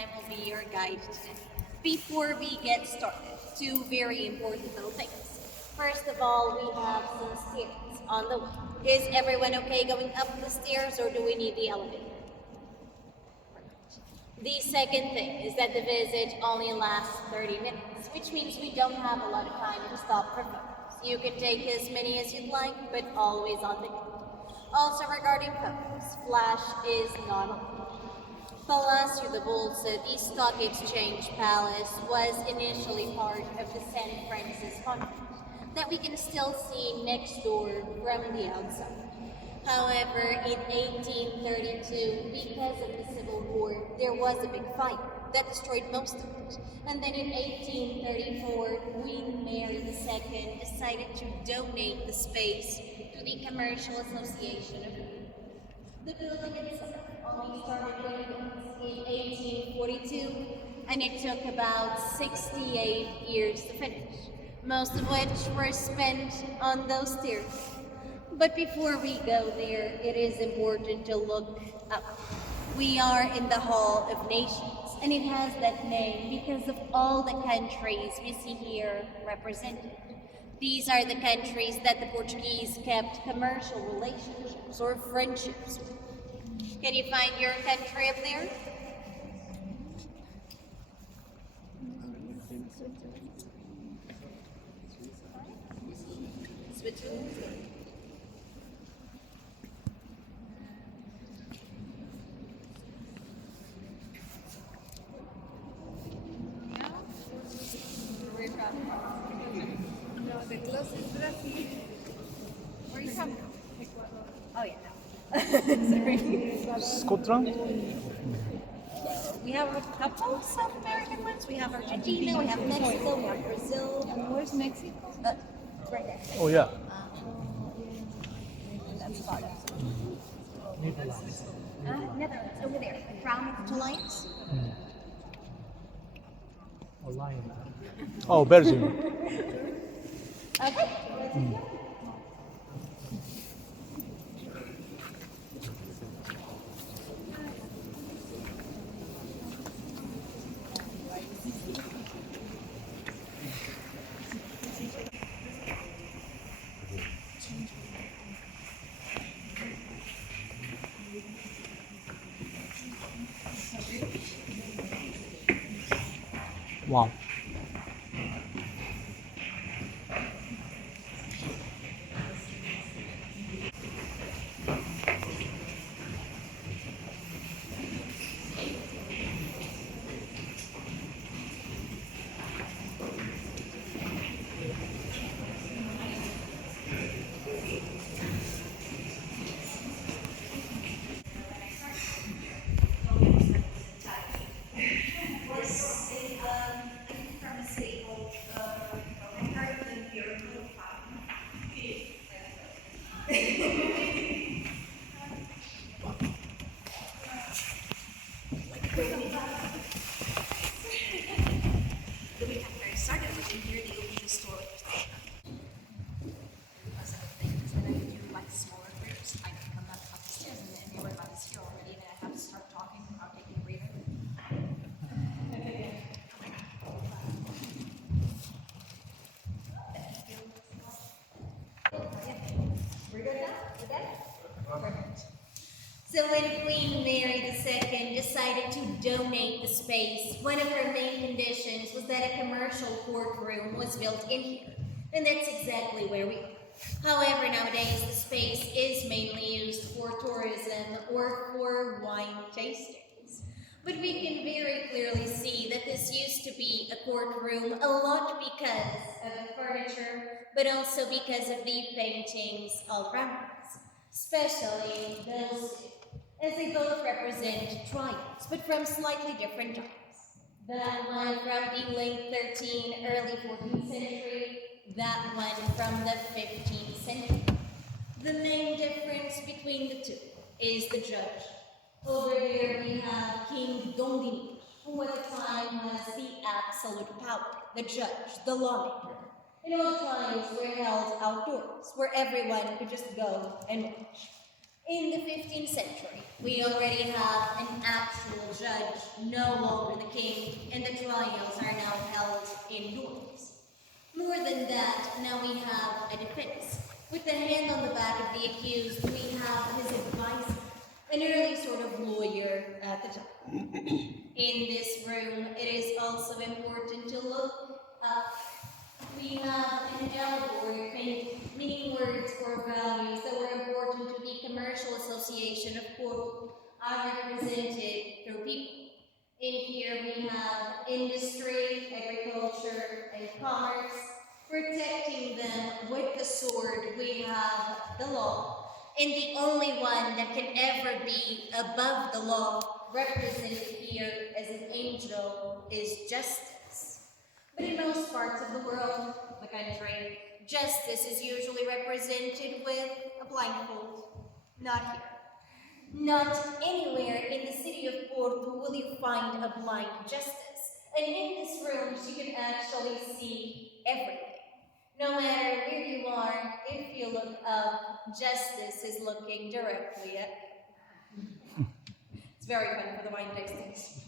I will be your guide today. Before we get started, two very important little things. First of all, we have some stairs on the way. Is everyone okay going up the stairs or do we need the elevator? The second thing is that the visit only lasts 30 minutes, which means we don't have a lot of time to stop for photos. You can take as many as you'd like, but always on the go. Also regarding photos, flash is not allowed. Palacio de Bolsa, the stock exchange palace, was initially part of the San Francisco convent that we can still see next door from the outside. However, in 1832, because of the Civil War, there was a big fire that destroyed most of it. And then in 1834, Queen Mary II decided to donate the space to the Commercial Association of England. The building itself only started in 1842, and it took about 68 years to finish, most of which were spent on those stairs. But before we go there, it is important to look up. We are in the Hall of Nations, and it has that name because of all the countries we see here represented. These are the countries that the Portuguese kept commercial relationships or friendships with. Can you find your country up there? Switzerland. No, the closest Brazil. Where are you from? Oh yeah, no. Sorry. Scotland? We have a couple South American ones. We have Argentina, we have Mexico, we have Brazil. And where's Mexico? Right there. Oh yeah. That's part of it. Netherlands, over there. Crown of Alliance. Oh, Belgium. Okay. Wow. So when Queen Mary II decided to donate the space, one of her main conditions was that a commercial courtroom was built in here. And that's exactly where we are. However, nowadays the space is mainly used for tourism or for wine tastings. But we can very clearly see that this used to be a courtroom a lot because of the furniture, but also because of the paintings all around us, especially those two, as they both represent triumphs, but from slightly different times. That one from the late 13th, early 14th century, that one from the 15th century. The main difference between the two is the judge. Over there we have King Dondini, who at the time was the absolute power, the judge, the lawmaker. And all times were held outdoors, where everyone could just go and watch. In the 15th century, we already have an actual judge, no longer the king, and the trials are now held indoors. More than that, now we have a defense. With the hand on the back of the accused, we have his advisor, an early sort of lawyer at the time. In this room, it is also important to look up. We have an allegory painted, meaning words or values that were important to the commercial association of Porto are represented through people. In here we have industry, agriculture, and commerce. Protecting them with the sword, we have the law. And the only one that can ever be above the law, represented here as an angel, is justice. But in most parts of the world, the country, justice is usually represented with a blindfold. Not here. Not anywhere in the city of Porto will you find a blind justice. And in this room, you can actually see everything. No matter where you are, if you look up, justice is looking directly at you. It's very fun for the wine tastings.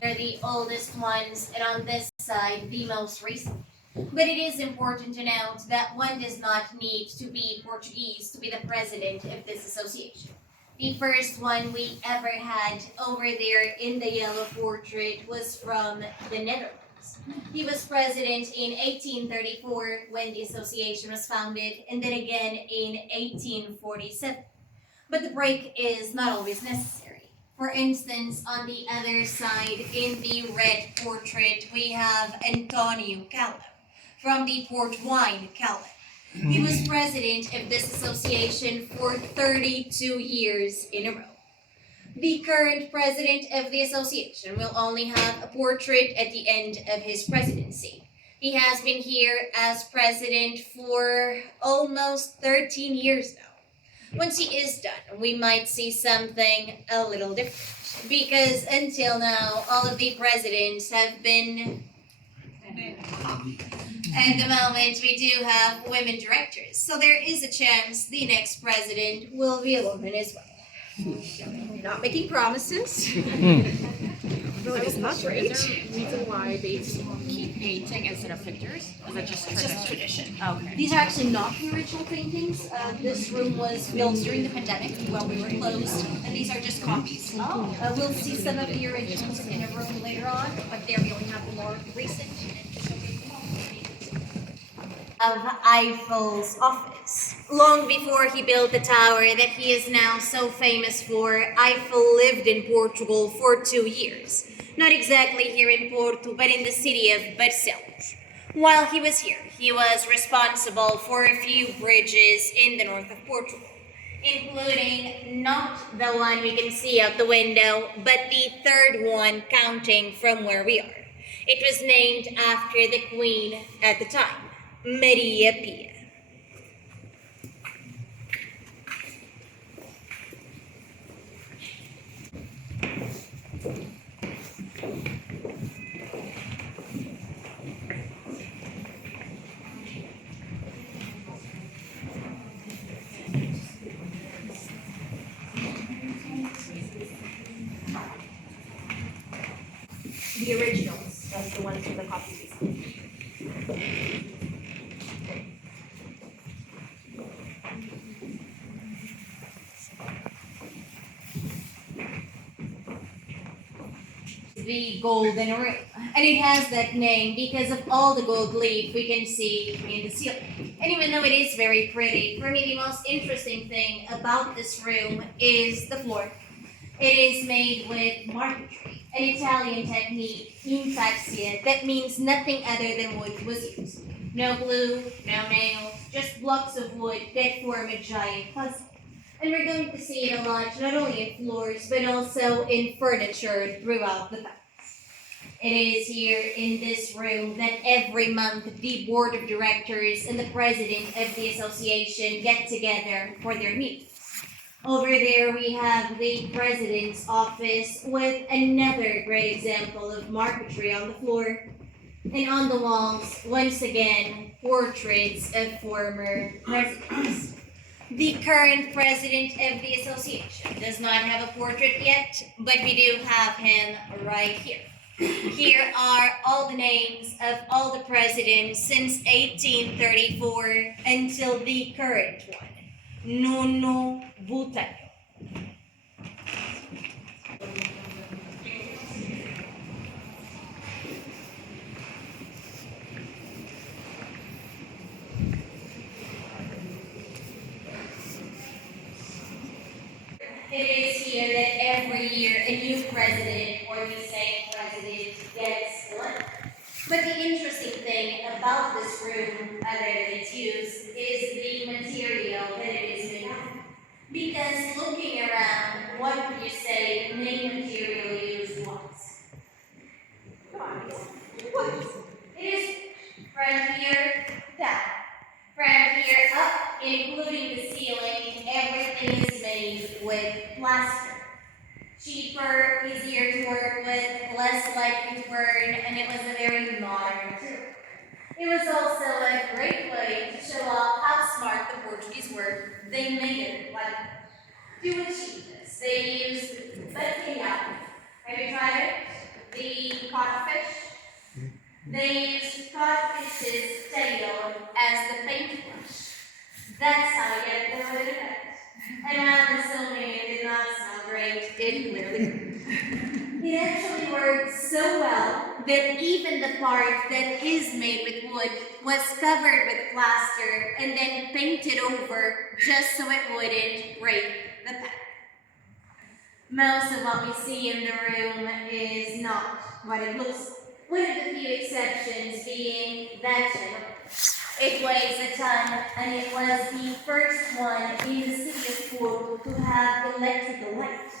They're the oldest ones, and on this side, the most recent. But it is important to note that one does not need to be Portuguese to be the president of this association. The first one we ever had over there in the yellow portrait was from the Netherlands. He was president in 1834 when the association was founded, and then again in 1847. But the break is not always necessary. For instance, on the other side, in the red portrait, we have Antonio Calvo from the port wine Calvo. He was president of this association for 32 years in a row. The current president of the association will only have a portrait at the end of his presidency. He has been here as president for almost 13 years now. Once he is done, we might see something a little different, because until now, all of the presidents have been... At the moment, we do have women directors, so there is a chance the next president will be a woman as well. We're not making promises. No, it's not great. Is there a reason why they keep painting instead of pictures? Is it just tradition? Just tradition. Okay. These are actually not the original paintings. This room was built during the pandemic while we were closed, and these are just copies. We'll see some of the originals in a room later on, but there we only have the more recent. Of Eiffel's office. Long before he built the tower that he is now so famous for, Eiffel lived in Portugal for 2 years. Not exactly here in Porto, but in the city of Barcelos. While he was here, he was responsible for a few bridges in the north of Portugal, including not the one we can see out the window, but the third one counting from where we are. It was named after the queen at the time, Maria Pia. The originals, that's the ones with the copies. The golden ring, and it has that name because of all the gold leaf we can see in the ceiling. And even though it is very pretty, for me the most interesting thing about this room is the floor. It is made with marquetry, an Italian technique, infaxia, that means nothing other than wood was used. No glue, no nails, just blocks of wood that form a giant puzzle. And we're going to see it a lot, not only in floors, but also in furniture throughout the house. It is here in this room that every month the board of directors and the president of the association get together for their meetings. Over there we have the president's office with another great example of marquetry on the floor. And on the walls, once again, portraits of former presidents. The current president of the association does not have a portrait yet, but we do have him right here. Here are all the names of all the presidents since 1834 until the current one, Nuno Butano. It is here that every year a new president or the same president gets elected. But the interesting thing about this room, other than its use, is the material that it is made of. Because looking around, what would you say the main material used was? What? It is from here down. From here up, including the ceiling, everything is made with plaster. Cheaper, easier to work with, less likely to burn, and it was a very modern material. It was also a great way to show off how smart the Portuguese were. They made it like to achieve this. They used bacalhau. Have you tried it? The codfish. They used codfish's tail as the paintbrush. That's how you get the wood effect. And I'm assuming it did not smell great. It clearly did. It actually worked so well that even the part that is made with wood was covered with plaster and then painted over just so it wouldn't break the pattern. Most of what we see in the room is not what it looks like, with a few exceptions being that general. It weighs a ton, and it was the first one in the city of Porto to have electrical light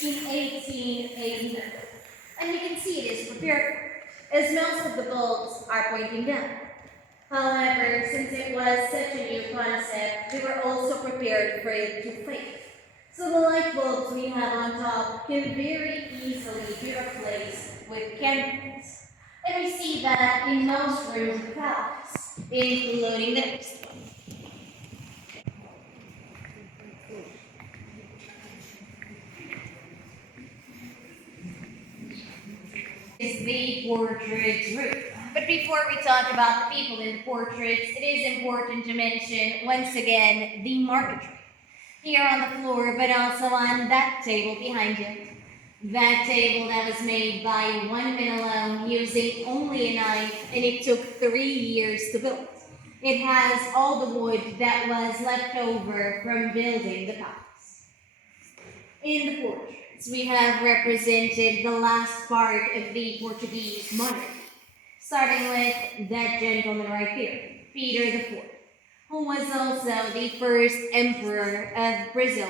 in 1889. And you can see it is prepared for it, as most of the bulbs are pointing down. However, since it was such a new concept, we were also prepared for it to fade. So the light bulbs we have on top can very easily be replaced with candles. And we see that in most rooms of the palace, including the next one. Is the portraits room. But before we talk about the people in the portraits, it is important to mention once again the marquetry. Here on the floor, but also on that table behind you. That table that was made by one man alone using only a knife, and it took 3 years to build. It has all the wood that was left over from building the palace. In the portraits, we have represented the last part of the Portuguese monarchy, starting with that gentleman right here, Peter IV, who was also the first emperor of Brazil.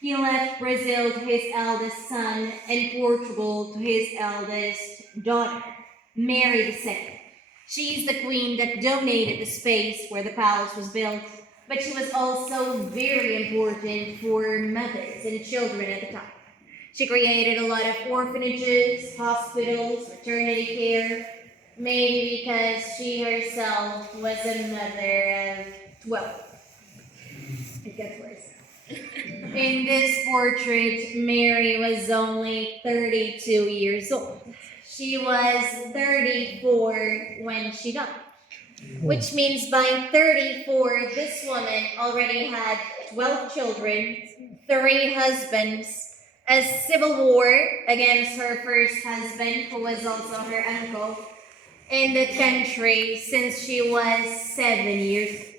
He left Brazil to his eldest son and Portugal to his eldest daughter, Mary II. She's the queen that donated the space where the palace was built, but she was also very important for mothers and children at the time. She created a lot of orphanages, hospitals, maternity care, maybe because she herself was a mother of 12. It gets worse. In this portrait, Mary was only 32 years old. She was 34 when she died. Which means by 34, this woman already had 12 children, 3 husbands, a civil war against her first husband, who was also her uncle, in the country since she was 7 years old.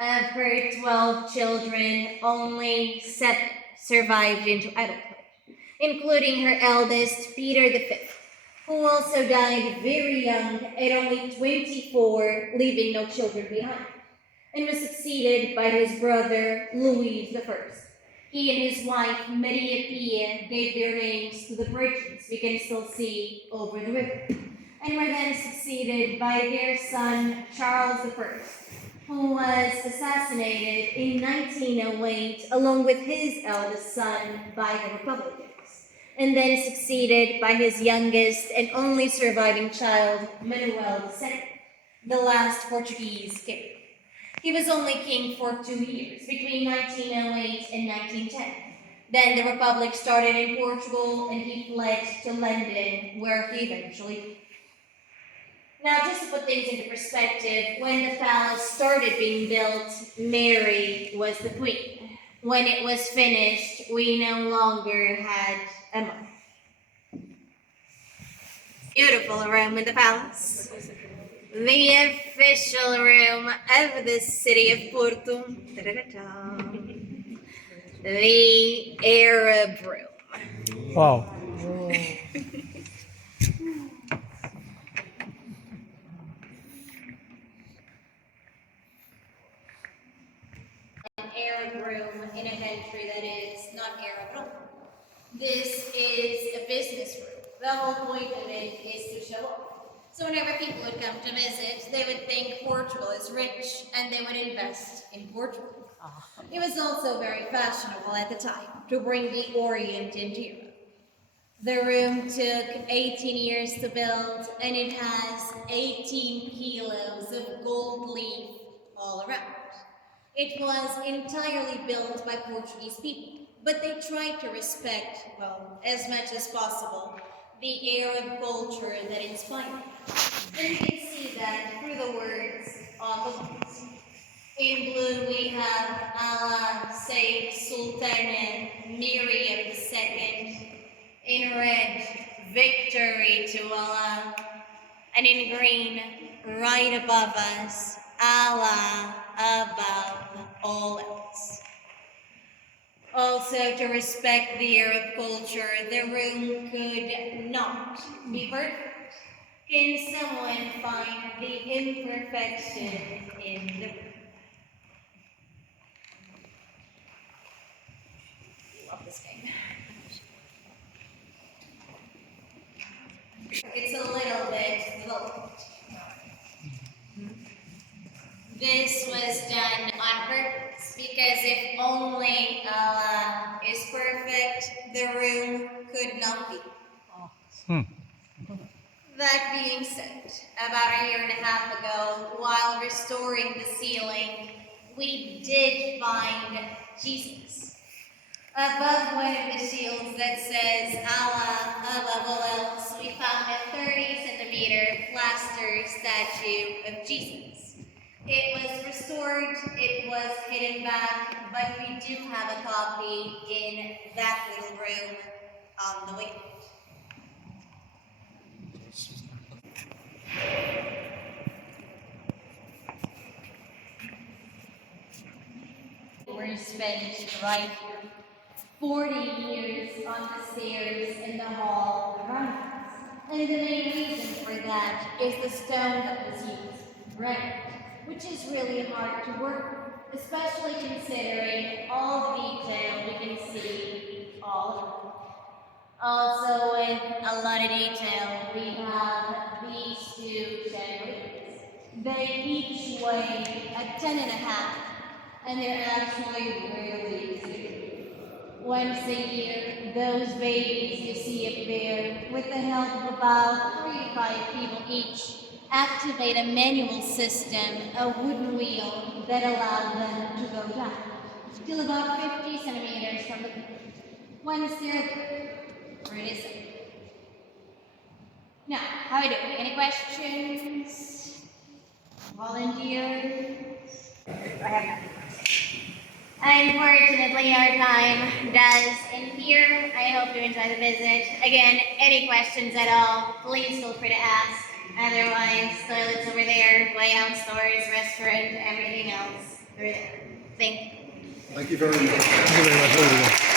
Of her 12 children, only 7 survived into adulthood, including her eldest, Peter V, who also died very young at only 24, leaving no children behind, and was succeeded by his brother, Louis I. He and his wife, Maria Pia, gave their names to the bridges we can still see over the river, and were then succeeded by their son, Charles I, who was assassinated in 1908 along with his eldest son by the Republicans, and then succeeded by his youngest and only surviving child, Manuel II, the last Portuguese king. He was only king for 2 years, between 1908 and 1910. Then the Republic started in Portugal and he fled to London, where he eventually. Now, just to put things into perspective, when the palace started being built, Mary was the queen. When it was finished, we no longer had a monarch. Beautiful room in the palace. The official room of the city of Porto. Da-da-da-da. The Arab room. Wow. An Arab room in a country that is not Arab at all. This is a business room. The whole point of it is to show off. So whenever people would come to visit, they would think Portugal is rich and they would invest in Portugal. It was also very fashionable at the time to bring the Orient into Europe. The room took 18 years to build and it has 18 kilos of gold leaf all around. It was entirely built by Portuguese people, but they tried to respect, well, as much as possible, the Arab culture that inspired them. And you can see that through the words on the walls. In blue we have Allah, Sayyid Sultan Miriam II. In red, victory to Allah. And in green, right above us, Allah above all else. Also, to respect the Arab culture, the room could not be perfect. Can someone find the imperfection in the room? Love this game. It's a little bit bloated. This was done on purpose because if only Allah is perfect, the room could not be. That being said, about a year and a half ago, while restoring the ceiling, we did find Jesus. Above one of the shields that says Allah above all else, we found a 30-centimeter plaster statue of Jesus. It was restored, it was hidden back, but we do have a copy in that little room on the way. We're spent right here. 40 years on the stairs in the hall around us. And the main reason for that is the stone that was used, granite, which is really hard to work, especially considering all the detail we can see all around. Also, with a lot of detail, we have these two chandeliers. They each weigh a 10.5, and they're actually really easy. Once a year, those babies you see up there, with the help of about 3 to 5 people each, activate a manual system, a wooden wheel that allows them to go down, till about 50 centimeters from the ground. Once they're there, where it is it? Now, how are we doing? Any questions? Volunteers? I have none. Unfortunately, our time does end here. I hope you enjoy the visit. Again, any questions at all, please feel free to ask. Otherwise, toilets over there, way out stores, restaurant, everything else over there. Thank you. Thank you very much. Thank you very much.